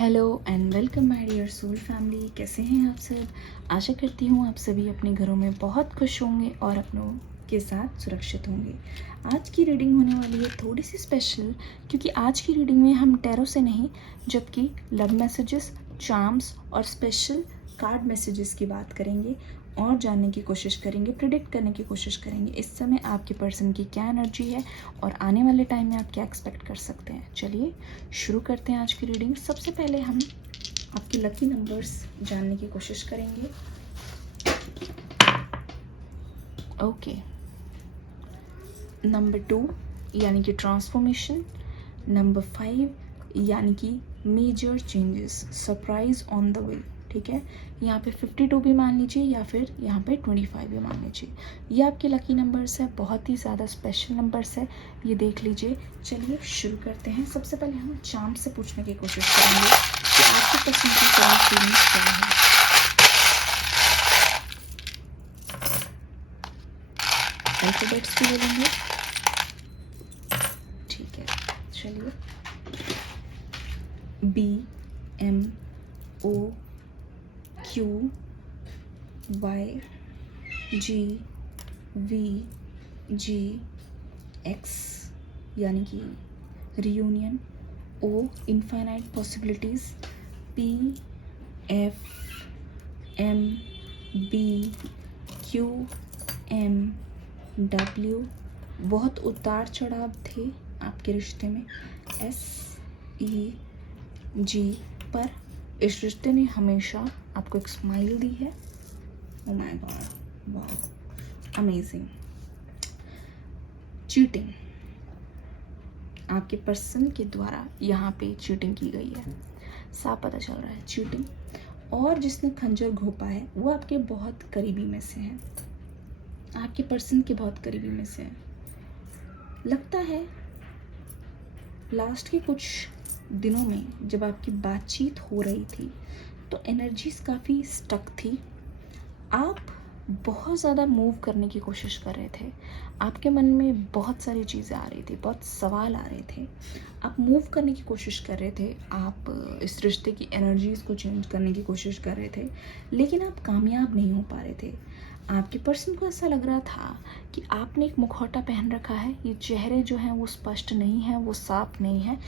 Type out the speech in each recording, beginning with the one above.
Hello and welcome my dear soul family. कैसे हैं आप सब? आशा करती हूँ आप सभी अपने घरों में बहुत खुश होंगे और अपनों के साथ सुरक्षित होंगे। आज की रीडिंग होने वाली है थोड़ी सी स्पेशल, क्योंकि आज की रीडिंग में हम टैरो से नहीं जबकि लव मैसेजेस, चार्म्स और स्पेशल कार्ड मैसेजेस की बात करेंगे और जानने की कोशिश करेंगे, प्रिडिक्ट करने की कोशिश करेंगे इस समय आपके पर्सन की क्या एनर्जी है और आने वाले टाइम में आप क्या एक्सपेक्ट कर सकते हैं। चलिए शुरू करते हैं आज की रीडिंग। सबसे पहले हम आपके लकी नंबर्स जानने की कोशिश करेंगे। ओके, नंबर 2 यानी कि ट्रांसफॉर्मेशन, नंबर 5 यानी कि major changes, surprise on the way. ठीक है, यहाँ पे 52 भी मान लीजिए या फिर यहाँ पे 25 भी मान लीजिए। ये आपके लकी नंबर्स है, बहुत ही ज़्यादा स्पेशल नंबर्स है, ये देख लीजिए। चलिए शुरू करते हैं। सबसे पहले हम चार्म से पूछने की कोशिश करेंगे कि आपकी पसंद की करंट फीलिंग्स क्या है। अल्फाबेट्स भी ले लेंगे। ठीक है, चलिए। BMO QYGVGX यानी कि reunion. O infinite possibilities. PFMBQMW बहुत उतार चढ़ाव थे आपके रिश्ते में। SEG पर इस रिश्ते ने हमेशा आपको एक स्माइल दी है। Oh my God, wow, amazing. Cheating, आपके पर्सन के द्वारा यहाँ पे चीटिंग की गई है, साफ पता चल रहा है चीटिंग। और जिसने खंजर घोंपा है वो आपके बहुत करीबी में से है, आपके पर्सन के बहुत करीबी में से है। लगता है लास्ट के कुछ दिनों में जब आपकी बातचीत हो रही थी तो एनर्जीज काफ़ी स्टक थी। आप बहुत ज़्यादा मूव करने की कोशिश कर रहे थे, आपके मन में बहुत सारी चीज़ें आ रही थी, बहुत सवाल आ रहे थे, आप मूव करने की कोशिश कर रहे थे, आप इस रिश्ते की एनर्जीज़ को चेंज करने की कोशिश कर रहे थे, लेकिन आप कामयाब नहीं हो पा रहे थे। आपके पर्सन को ऐसा लग रहा था कि आपने एक मुखौटा पहन रखा है, ये चेहरे जो हैं वो स्पष्ट नहीं है, वो साफ नहीं है।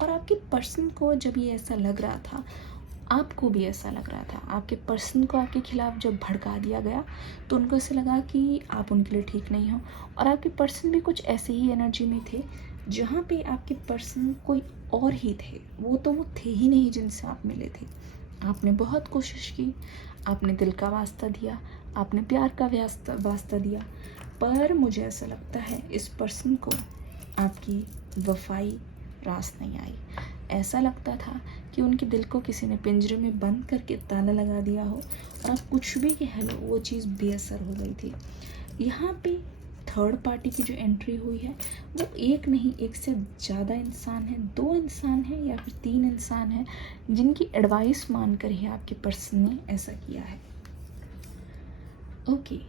और आपके पर्सन को जब ये ऐसा लग रहा था, आपको भी ऐसा लग रहा था। आपके पर्सन को आपके खिलाफ जब भड़का दिया गया तो उनको ऐसे लगा कि आप उनके लिए ठीक नहीं हो। और आपके पर्सन भी कुछ ऐसे ही एनर्जी में थे जहाँ पे आपके पर्सन कोई और ही थे, वो थे ही नहीं जिनसे आप मिले थे। आपने बहुत कोशिश की, आपने दिल का वास्ता दिया, आपने प्यार का वास्ता दिया, पर मुझे ऐसा लगता है इस पर्सन को आपकी वफाई रास नहीं आई। ऐसा लगता था कि उनके दिल को किसी ने पिंजरे में बंद करके ताला लगा दिया हो और आप कुछ भी कह लो वो चीज़ बेअसर हो गई थी। यहाँ पे थर्ड पार्टी की जो एंट्री हुई है वो एक नहीं, एक से ज़्यादा इंसान है, 2 इंसान हैं या फिर 3 इंसान हैं जिनकी एडवाइस मानकर ही आपके पर्सन ने ऐसा किया है। ओके,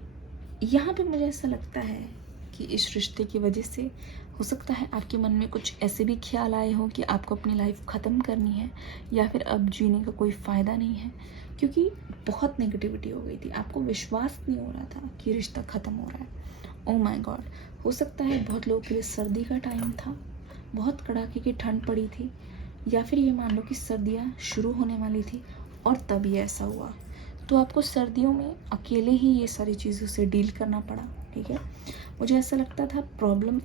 यहाँ पे मुझे ऐसा लगता है कि इस रिश्ते की वजह से हो सकता है आपके मन में कुछ ऐसे भी ख्याल आए हो कि आपको अपनी लाइफ ख़त्म करनी है या फिर अब जीने का कोई फ़ायदा नहीं है, क्योंकि बहुत नेगेटिविटी हो गई थी। आपको विश्वास नहीं हो रहा था कि रिश्ता ख़त्म हो रहा है। ओ माय गॉड, हो सकता है बहुत लोगों के लिए सर्दी का टाइम था, बहुत कड़ाके की ठंड पड़ी थी, या फिर ये मान लो कि सर्दियाँ शुरू होने वाली थी और तब ये ऐसा हुआ। तो आपको सर्दियों में अकेले ही ये सारी चीज़ों से डील करना पड़ा। ठीक है, मुझे ऐसा लगता था प्रॉब्लम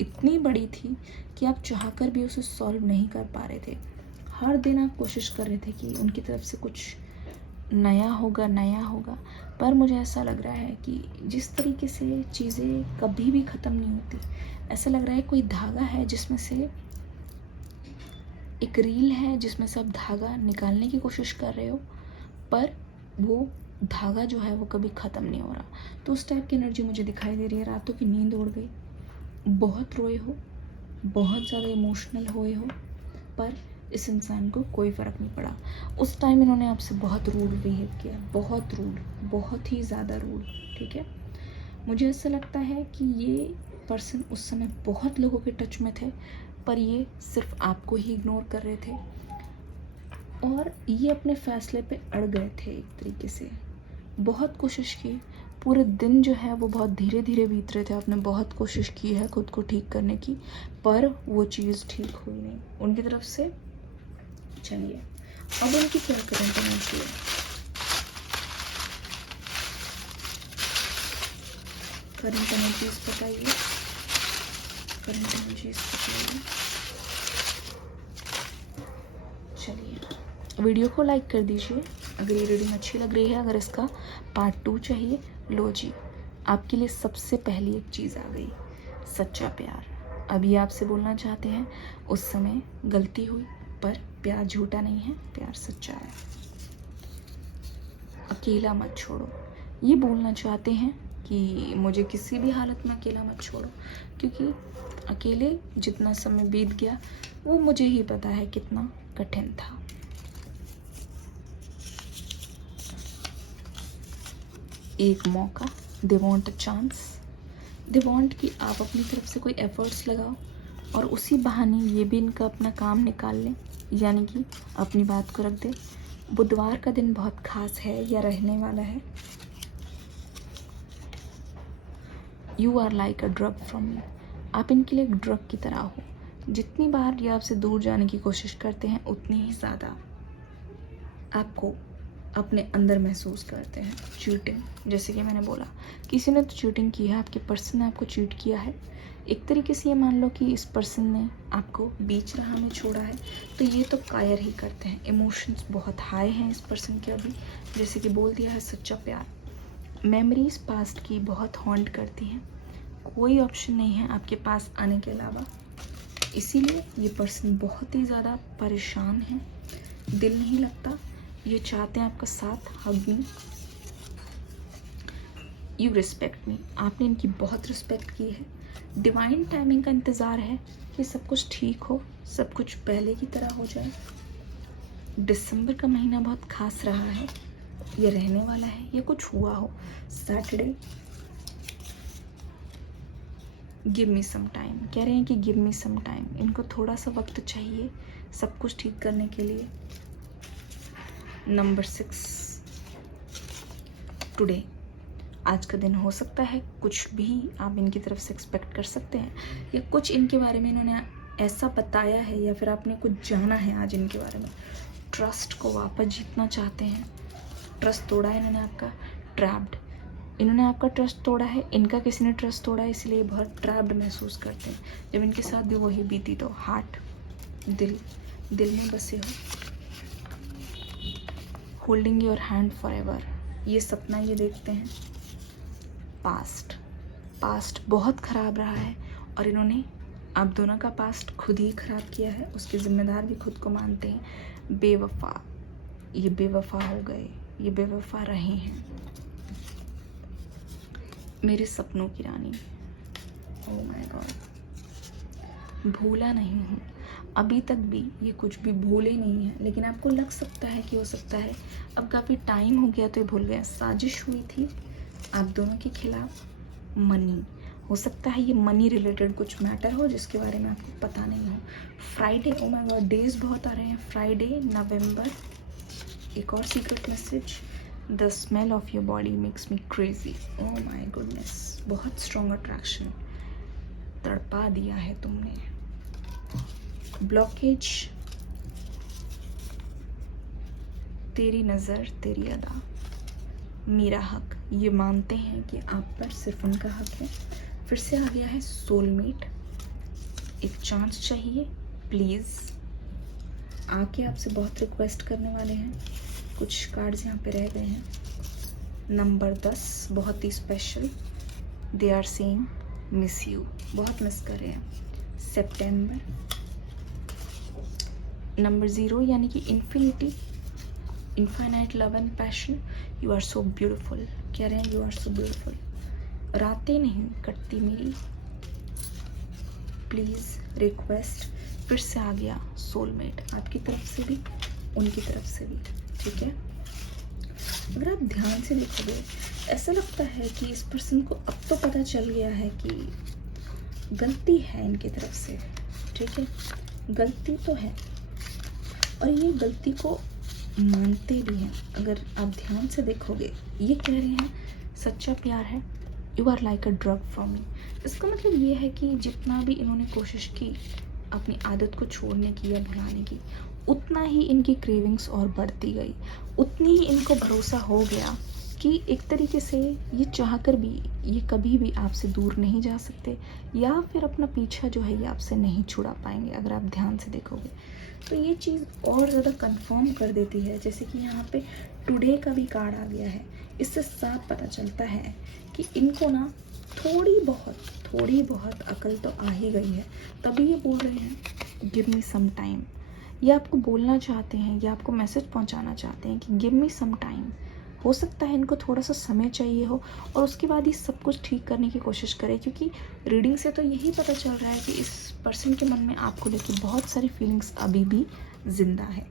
इतनी बड़ी थी कि आप चाहकर भी उसे सॉल्व नहीं कर पा रहे थे। हर दिन आप कोशिश कर रहे थे कि उनकी तरफ से कुछ नया होगा, पर मुझे ऐसा लग रहा है कि जिस तरीके से चीज़ें कभी भी ख़त्म नहीं होती, ऐसा लग रहा है कोई धागा है जिसमें से एक रील है जिसमें से आप धागा निकालने की कोशिश कर रहे हो, पर वो धागा जो है वो कभी ख़त्म नहीं हो रहा। तो उस टाइप की एनर्जी मुझे दिखाई दे रही है। रातों की नींद उड़ गई, बहुत रोए हो, बहुत ज़्यादा इमोशनल हुए हो, पर इस इंसान को कोई फ़र्क नहीं पड़ा। उस टाइम इन्होंने आपसे बहुत रूड बिहेव किया, बहुत रूड, बहुत ही ज़्यादा रूड। ठीक है, मुझे ऐसा लगता है कि ये पर्सन उस समय बहुत लोगों के टच में थे, पर ये सिर्फ आपको ही इग्नोर कर रहे थे और ये अपने फैसले पे अड़ गए थे एक तरीके से। बहुत कोशिश की, पूरे दिन जो है वो बहुत धीरे धीरे बीत रहे थे। आपने बहुत कोशिश की है खुद को ठीक करने की, पर वो चीज़ ठीक हुई नहीं उनकी तरफ से। चलिए अब उनकी क्या करंट एनर्जी है? करंट एनर्जीज बताइए, करंट एनर्जीज बताइए। चलिए वीडियो को लाइक कर दीजिए अगर ये रीडिंग अच्छी लग रही है। अगर इसका पार्ट 2 चाहिए, लो जी, आपके लिए सबसे पहली एक चीज़ आ गई, सच्चा प्यार। अभी आपसे बोलना चाहते हैं उस समय गलती हुई, पर प्यार झूठा नहीं है, प्यार सच्चा है। अकेला मत छोड़ो, ये बोलना चाहते हैं कि मुझे किसी भी हालत में अकेला मत छोड़ो, क्योंकि अकेले जितना समय बीत गया वो मुझे ही पता है कितना कठिन था। एक मौका, they want a chance, they want कि आप अपनी तरफ से कोई एफर्ट्स लगाओ और उसी बहाने ये भी इनका अपना काम निकाल लें, यानी कि अपनी बात को रख दे। बुधवार का दिन बहुत खास है या रहने वाला है। You are like a drug from me, आप इनके लिए एक ड्रग की तरह हो। जितनी बार ये आपसे दूर जाने की कोशिश करते हैं उतनी ही ज़्यादा आपको अपने अंदर महसूस करते हैं। चीटिंग, जैसे कि मैंने बोला, किसी ने तो चीटिंग की है, आपके पर्सन ने आपको चीट किया है। एक तरीके से ये मान लो कि इस पर्सन ने आपको बीच राह में छोड़ा है, तो ये तो कायर ही करते हैं। इमोशंस बहुत हाई हैं इस पर्सन के अभी, जैसे कि बोल दिया है सच्चा प्यार। मेमोरीज पास्ट की बहुत हॉन्ट करती हैं, कोई ऑप्शन नहीं है आपके पास आने के अलावा। इसीलिए ये पर्सन बहुत ही ज़्यादा परेशान है, दिल नहीं लगता। ये चाहते हैं आपका साथ, हग मी, यू रिस्पेक्ट मी, आपने इनकी बहुत रिस्पेक्ट की है। डिवाइन टाइमिंग का इंतज़ार है कि सब कुछ ठीक हो, सब कुछ पहले की तरह हो जाए। दिसंबर का महीना बहुत खास रहा है, ये रहने वाला है या कुछ हुआ हो। Saturday, give me some time, कह रहे हैं कि गिव मी सम टाइम, इनको थोड़ा सा वक्त चाहिए सब कुछ ठीक करने के लिए। नंबर 6, टुडे, आज का दिन हो सकता है कुछ भी आप इनकी तरफ से एक्सपेक्ट कर सकते हैं, या कुछ इनके बारे में इन्होंने ऐसा बताया है या फिर आपने कुछ जाना है आज इनके बारे में। ट्रस्ट को वापस जीतना चाहते हैं, ट्रस्ट तोड़ा है इन्होंने आपका, ट्रैप्ड, इन्होंने आपका ट्रस्ट तोड़ा है, इनका किसी ने ट्रस्ट तोड़ा है, इसलिए बहुत ट्रैप्ड महसूस करते हैं। जब इनके साथ भी वही बीती तो हार्ट, दिल में बसे हो। Holding your hand for ever, ये सपना ये देखते हैं। पास्ट बहुत ख़राब रहा है और इन्होंने आप दोनों का पास्ट खुद ही ख़राब किया है, उसके ज़िम्मेदार भी खुद को मानते हैं। बेवफा, ये बेवफा हो गए, ये बेवफा रहे हैं। मेरे सपनों की रानी, ओह माय गॉड, भूला नहीं हूँ, अभी तक भी ये कुछ भी भूले नहीं है, लेकिन आपको लग सकता है कि हो सकता है अब काफ़ी टाइम हो गया तो ये भूल गए। साजिश हुई थी आप दोनों के खिलाफ, मनी, हो सकता है ये मनी रिलेटेड कुछ मैटर हो जिसके बारे में आपको पता नहीं हो। Friday, oh my God, days बहुत आ रहे हैं। फ्राइडे, नवंबर, एक और secret message, the smell of your body makes me crazy, oh my goodness, बहुत स्ट्रॉन्ग अट्रैक्शन, तड़पा दिया है तुमने। ब्लॉकेज, तेरी नज़र, तेरी अदा, मेरा हक, ये मानते हैं कि आप पर सिर्फ उनका हक है। फिर से आ गया है सोलमेट, एक चांस चाहिए प्लीज़, आके आपसे बहुत रिक्वेस्ट करने वाले हैं। कुछ कार्ड्स यहाँ पे रह गए हैं। नंबर 10 बहुत ही special, they are saying miss you, बहुत मिस कर रहे हैं। सितंबर, नंबर 0 यानी कि infinity, infinite love and passion, you are so beautiful, कह रहे हैं यू आर सो ब्यूटिफुल। रातें नहीं कटती मेरी, प्लीज़ रिक्वेस्ट। फिर से आ गया सोलमेट, आपकी तरफ से भी उनकी तरफ से भी, ठीक है। अगर आप ध्यान से देखोगे ऐसा लगता है कि इस पर्सन को अब तो पता चल गया है कि गलती है इनकी तरफ से, ठीक है, गलती तो है और ये गलती को मानते भी हैं। अगर आप ध्यान से देखोगे, ये कह रहे हैं सच्चा प्यार है, you are like a drug for me. इसका मतलब ये है कि जितना भी इन्होंने कोशिश की अपनी आदत को छोड़ने की या भुलाने की, उतना ही इनकी क्रेविंग्स और बढ़ती गई, उतनी ही इनको भरोसा हो गया कि एक तरीके से ये चाहकर भी ये कभी भी आपसे दूर नहीं जा सकते, या फिर अपना पीछा जो है ये आपसे नहीं छुड़ा पाएंगे। अगर आप ध्यान से देखोगे तो ये चीज़ और ज़्यादा कंफर्म कर देती है। जैसे कि यहाँ पे टुडे का भी कार्ड आ गया है, इससे साफ पता चलता है कि इनको ना थोड़ी बहुत अकल तो आ ही गई है, तभी ये बोल रहे हैं गिव मी सम टाइम। ये आपको बोलना चाहते हैं या आपको मैसेज पहुंचाना चाहते हैं कि गिव मी सम टाइम। हो सकता है इनको थोड़ा सा समय चाहिए हो और उसके बाद ही सब कुछ ठीक करने की कोशिश करें, क्योंकि रीडिंग से तो यही पता चल रहा है कि इस पर्सन के मन में आपको लेकर बहुत सारी फीलिंग्स अभी भी ज़िंदा है।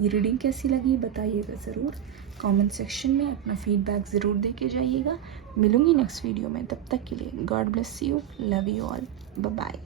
ये रीडिंग कैसी लगी बताइएगा ज़रूर, कमेंट सेक्शन में अपना फीडबैक ज़रूर दे के जाइएगा। मिलूंगी नेक्स्ट वीडियो में, तब तक के लिए God bless you, love you all, bye bye.